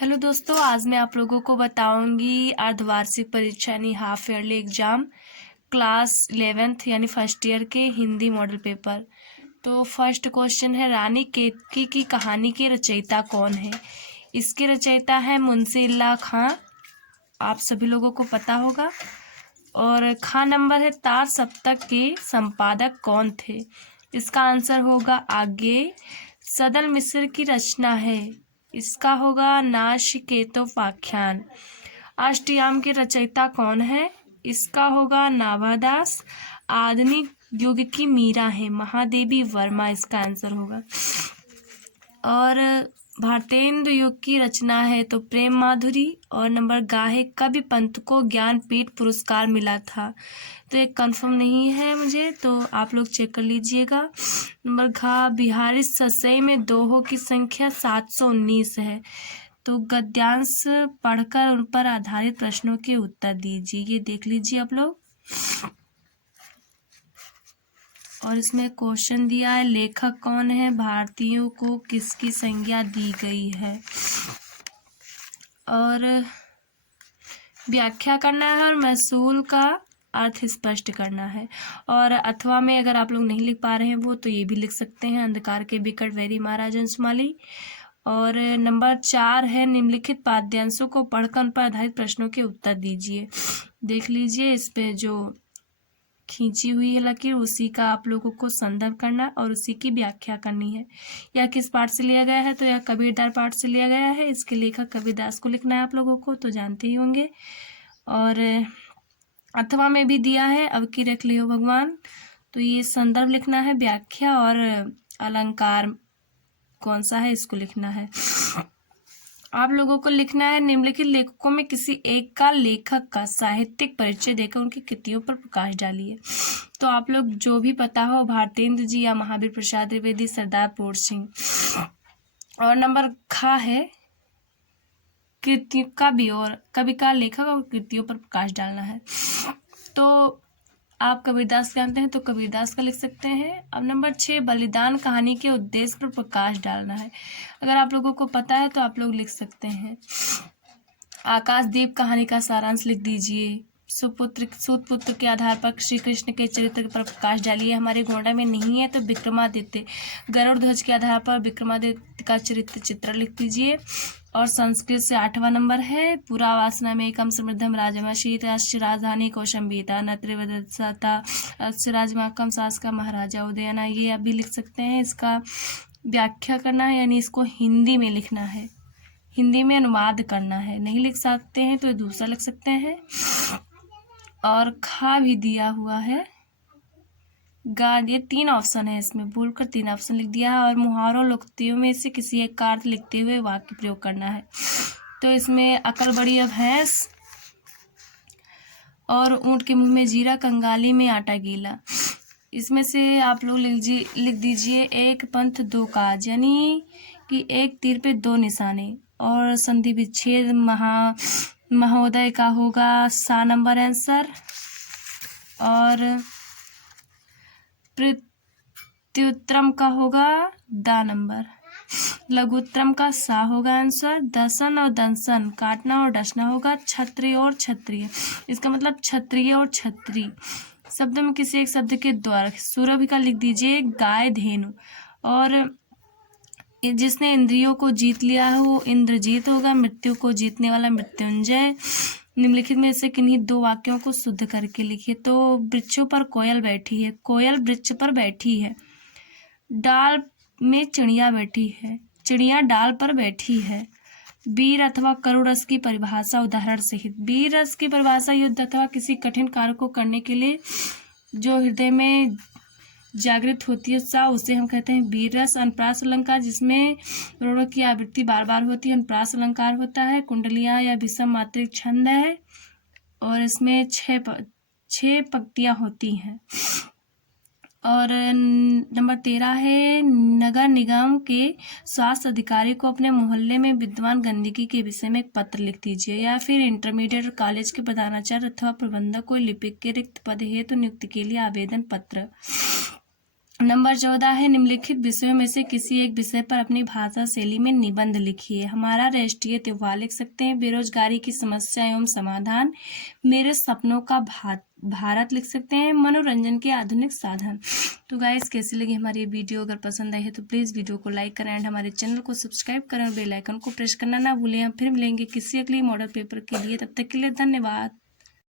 Hello दोस्तों, आज मैं आप लोगों को बताऊंगी अर्धवार्षिक परीक्षा यानी half yearly exam class 11th यानी फर्स्ट ईयर के हिंदी मॉडल पेपर। तो फर्स्ट क्वेश्चन है, रानी केतकी की कहानी के रचयिता कौन है? इसके रचयिता है मुंशी इल्ला खां, आप सभी लोगों को पता होगा। और खां नंबर है, तार सप्तक के संपादक कौन थे? इसका आंसर होगा आगे। सदल मिश्र की रचना है, इसका होगा नाचिकेतोपाख्यान। अष्टयाम के रचयिता कौन है? इसका होगा नाभादास। आधुनिक युग की मीरा है, महादेवी वर्मा, इसका आंसर होगा। और भारतेंदु युग की रचना है तो प्रेम माधुरी। और नंबर गा है, कवि पंत को ज्ञानपीठ पुरस्कार मिला था, तो ये कंफर्म नहीं है मुझे, तो आप लोग चेक कर लीजिएगा। नंबर घा, बिहारी ससई में दोहों की संख्या 719 है, तो गद्यांश पढ़कर उन पर आधारित प्रश्नों के उत्तर दीजिए, ये देख लीजिए आप लोग। और इसमें क्वेश्चन दिया है, लेखक कौन है? भारतीयों को किसकी संज्ञा दी गई है? और व्याख्या करना है और महसूल का अर्थ स्पष्ट करना है। और अथवा में अगर आप लोग नहीं लिख पा रहे हैं वो, तो ये भी लिख सकते हैं, अंधकार के बिकट वैरी महाराज अंशुमाली। और नंबर 4 है, निम्नलिखित पाद्यांशों को पढ़कर उन पर आधारित प्रश्नों के उत्तर दीजिए। देख लीजिए, इस पे जो खींची हुई है लकीर, उसी का आप लोगों को संदर्भ करना और उसी की व्याख्या करनी है। यह किस पाठ से लिया गया है? तो यह कबीरदास पाठ से लिया गया है, इसके लेखक कबीरदास को लिखना है आप लोगों को, तो जानते ही होंगे। और अथवा में भी दिया है, अब की रख लियो भगवान, तो ये संदर्भ लिखना है, व्याख्या और अलंकार कौन सा है इसको लिखना है। आप लोगों को लिखना है, निम्नलिखित लेखकों में किसी एक का लेखक का साहित्यिक परिचय देकर उनकी कृतियों पर प्रकाश डालिए। तो आप लोग जो भी पता हो, भारतेंद्र जी या महावीर प्रसाद द्विवेदी, सरदार पोर सिंह। और नंबर खा है, कृतियों का भी और कवि का लेखक और कृतियों पर प्रकाश डालना है, तो आप कबीरदास जानते हैं तो कबीरदास का लिख सकते हैं। अब नंबर 6, बलिदान कहानी के उद्देश्य पर प्रकाश डालना है, अगर आप लोगों को पता है तो आप लोग लिख सकते हैं। आकाशदीप कहानी का सारांश लिख दीजिए। सूतपुत्र के आधार पर श्री कृष्ण के चरित्र पर प्रकाश डालिए, हमारे गोंडा में नहीं है तो विक्रमादित्य। गरुड़ ध्वज के आधार पर विक्रमादित्य का चित्र लिख दीजिए। और संस्कृत से 8वां नंबर है, पूरा वासना में एकम समृद्धम राजमशी राष्ट्र राजधानी कौशंबीता नत्रिवदता अस्य राजमाकम सास का महाराजा उदयना, ये आप भी लिख सकते हैं। इसका व्याख्या करना है, यानी इसको हिंदी में लिखना है, हिंदी में अनुवाद करना है। नहीं लिख सकते हैं तो दूसरा लिख सकते हैं। और खा भी दिया हुआ है, गा, ये 3 ऑप्शन है, इसमें भूलकर 3 ऑप्शन लिख दिया है। और मुहावरों लोकोक्तियों में से किसी एक का अर्थ लिखते हुए वाक्य प्रयोग करना है, तो इसमें अकल बड़ी अब भैंस और ऊंट के मुंह में जीरा, कंगाली में आटा गीला, इसमें से आप लोग लिख दीजिए एक पंथ दो काज, यानी कि एक तीर पे 2 निशाने। और संधि विच्छेद महोदय का होगा सा नंबर आंसर। और प्रत्युत्तरम का होगा दा नंबर। लघुत्तरम का सा होगा आंसर। दसन और दंसन, काटना और डसना होगा। क्षत्रिय और क्षत्रिय, इसका मतलब क्षत्रिय और क्षत्रिय। शब्द में किसी एक शब्द के द्वारा, सुरभि का लिख दीजिए गाय धेनु। और जिसने इंद्रियों को जीत लिया है वो इंद्रजीत होगा। मृत्यु को जीतने वाला मृत्युंजय। निम्नलिखित में से किन्हीं 2 वाक्यों को शुद्ध करके लिखिए। तो वृक्षों पर कोयल बैठी है, कोयल वृक्ष पर बैठी है। डाल में चिड़िया बैठी है, चिड़िया डाल पर बैठी है। वीर अथवा करुण रस की परिभाषा उदाहरण सहित। वीर रस की परिभाषा युद्ध अथवा किसी कठिन कार्य को करने के लिए जो हृदय में जागृत होती है उत्साह, उसे हम कहते हैं वीर रस। अनुप्रास अलंकार, जिसमें रोड़ों की आवृत्ति बार बार होती है, अनुप्रास अलंकार होता है। कुंडलियां या विषम मात्रिक छंद है, और इसमें 6 पंक्तियां होती हैं। और नंबर 13 है, नगर निगम के स्वास्थ्य अधिकारी को अपने मोहल्ले में विद्यमान गंदगी के विषय में एक पत्र लिख दीजिए। या फिर इंटरमीडिएट और कॉलेज के प्रधानाचार्य अथवा प्रबंधक को लिपिक के रिक्त पद हेतु नियुक्ति के लिए आवेदन पत्र। नंबर 14 है निम्नलिखित विषयों में से किसी एक विषय पर अपनी भाषा शैली में निबंध लिखिए। हमारा राष्ट्रीय त्योहार लिख सकते हैं, बेरोजगारी की समस्या एवं समाधान, मेरे सपनों का भारत लिख सकते हैं, मनोरंजन के आधुनिक साधन। तो गाइस कैसी लगी हमारी वीडियो? अगर पसंद आई है तो प्लीज़ वीडियो को लाइक करें एंड हमारे चैनल को सब्सक्राइब करें और बेल आइकन को प्रेस करना ना भूलें। हम फिर मिलेंगे किसी अगले मॉडल पेपर के लिए, तब तक के लिए धन्यवाद।